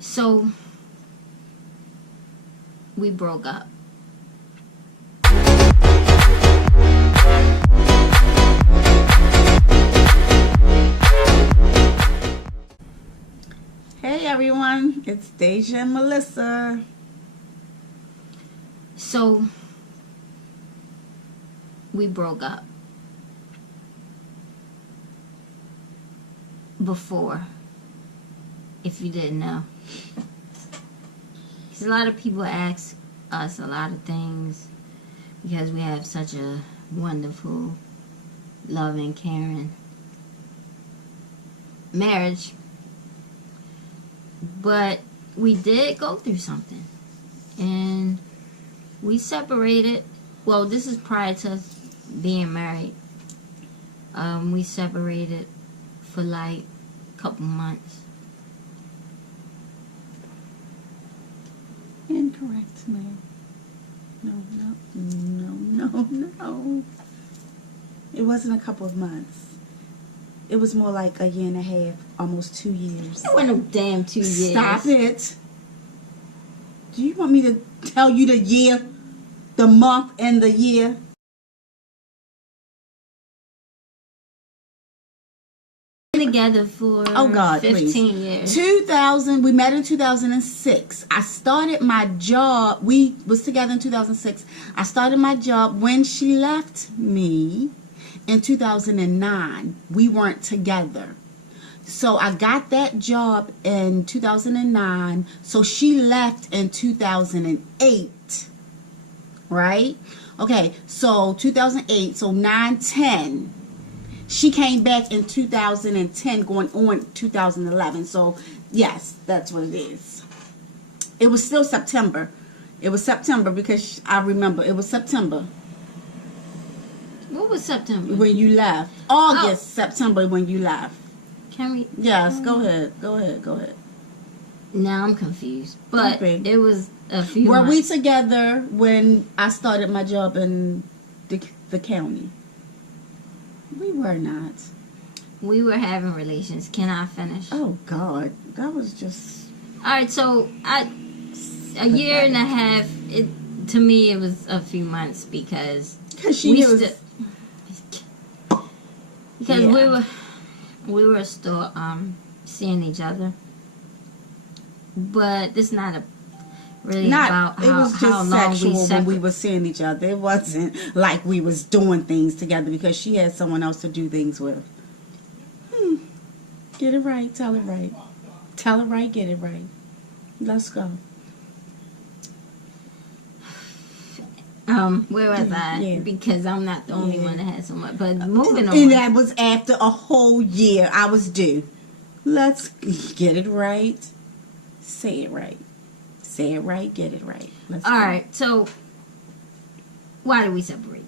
So we broke up. Hey everyone, it's Daji and Melissa. So we broke up. Before, if you didn't know. Because a lot of people ask us a lot of things because we have such a wonderful, loving, caring marriage. But we did go through something. And we separated. Well, this is prior to us being married. We separated for like a couple months. Incorrect, man. No. It wasn't a couple of months. It was more like a year and a half, almost 2 years. It wasn't no damn 2 years. Stop it. Do you want me to tell you the year, the month, and the year? Together for 15 years. 2000, we met in 2006. I started my job. We was together in 2006. I started my job when she left me in 2009. We weren't together. So I got that job in 2009. So she left in 2008. Right? Okay, so 2008, so 9-10. She came back in 2010, going on 2011. So, yes, that's what it is. It was still September. It was September because I remember. It was September. What was September? When you left. August, September when you left. Can we? Yes, go ahead. Now I'm confused. But it was a few Were months. we together when I started my job in the county? We were not. We were having relations. Can I finish? Oh, God. That was just... Alright, so a year and a half, to me it was a few months because we were still seeing each other. But it's not about it was just how long sexual when we were seeing each other. It wasn't like we was doing things together because she had someone else to do things with. Get it right, tell it right. Tell it right, get it right. Let's go. Where was I? Yeah. Because I'm not the only one that had so much. But moving on. And that was after a whole year I was due. Let's get it right. Say it right. Say it right, get it right. Alright, so why did we separate?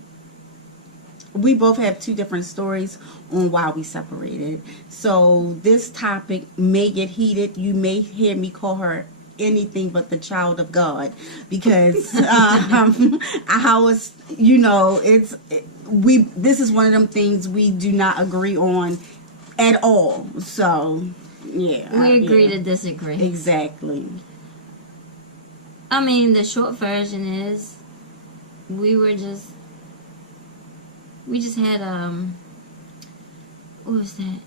We both have two different stories on why we separated. So this topic may get heated. You may hear me call her anything but the child of God because I was, this is one of them things we do not agree on at all. So yeah, we agree to disagree. Exactly. I mean, the short version is we just had what was that?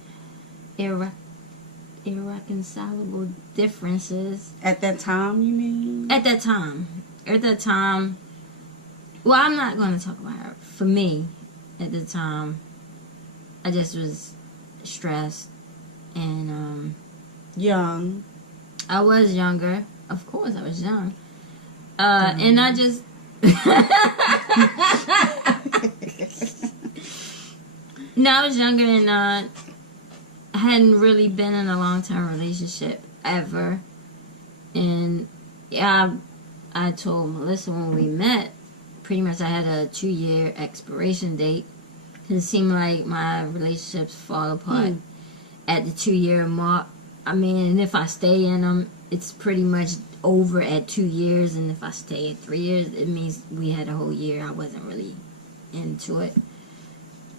Irreconcilable differences. At that time, you mean? At that time, well, I'm not going to talk about her. For me, at the time, I just was stressed and young. I was younger. Of course, I was young. And I just no, I was younger and I hadn't really been in a long-term relationship ever. And yeah, I told Melissa when we met, pretty much I had a 2-year expiration date. It seemed like my relationships fall apart at the 2-year mark. I mean, and if I stay in them, it's pretty much over at 2 years. And if I stay at 3 years, it means we had a whole year. I wasn't really into it.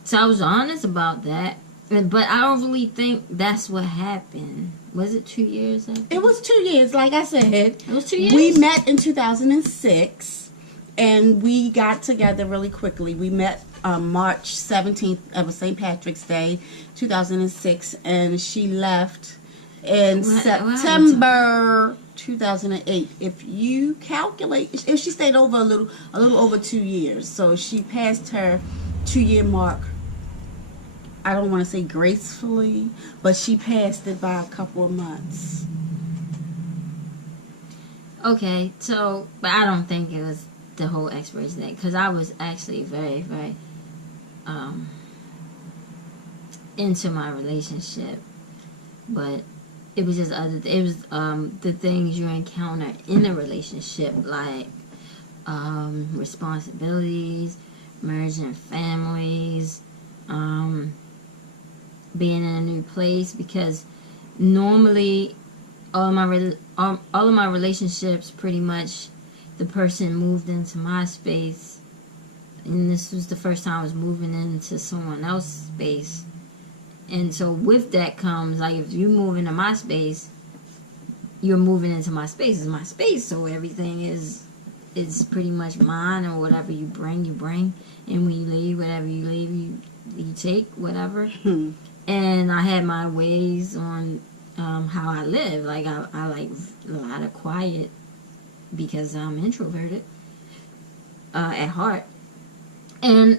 So I was honest about that. But I don't really think that's what happened. Was it 2 years? It was 2 years, like I said. It was 2 years? We met in 2006, and we got together really quickly. We met March 17th of St. Patrick's Day, 2006, and she left in September 2008. If you calculate, if she stayed over a little over 2 years, so she passed her 2-year mark. I don't want to say gracefully, but she passed it by a couple of months. Okay, so, but I don't think it was the whole expiration date, because I was actually very, very into my relationship, but it was just the things you encounter in a relationship, like responsibilities, merging families, being in a new place, because normally all of my relationships, pretty much the person moved into my space, and this was the first time I was moving into someone else's space. And so with that comes, like, if you move into my space, you're moving into my space. It's my space, so everything is pretty much mine, or whatever you bring, and when you leave, whatever you leave, you take, whatever. And I had my ways on how I live. Like, I like a lot of quiet, because I'm introverted at heart. And,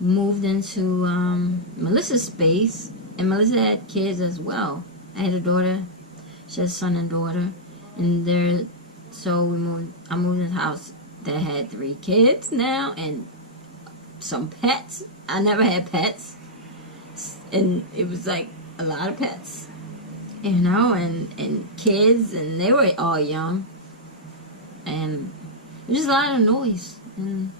moved into Melissa's space, and Melissa had kids as well. I had a daughter. She has a son and daughter, and so I moved in a house that had 3 kids now, and some pets. I never had pets, and it was like a lot of pets, and kids, and they were all young, and it was just a lot of noise. And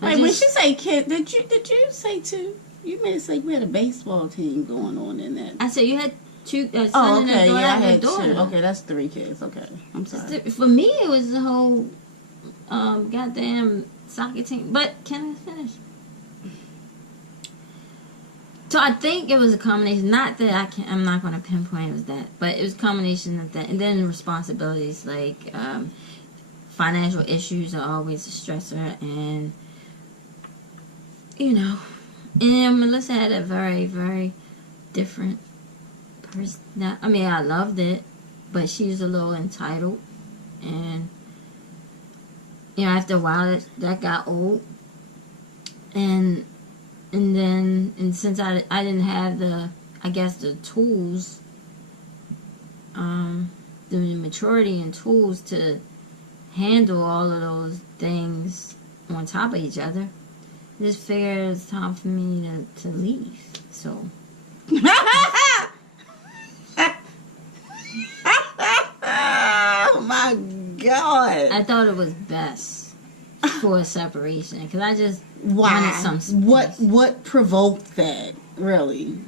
Wait, when she say kid, did you say two? You made it say we had a baseball team going on in that. I said you had 2 son and a daughter. Yeah, I had daughter. 2. Okay, that's 3 kids. Okay, I'm sorry. For me, it was the whole goddamn soccer team. But can I finish? So I think it was a combination. Not that I'm not going to pinpoint it was that, but it was a combination of that, and then responsibilities, like financial issues are always a stressor, and and Melissa had a very, very different person. I mean, I loved it, but she was a little entitled, and after a while that got old, and since I didn't have the tools, the maturity and tools to handle all of those things on top of each other, I just figured it was time for me to leave. So. Oh my God! I thought it was best for a separation, because I just wanted some space. What provoked that, really?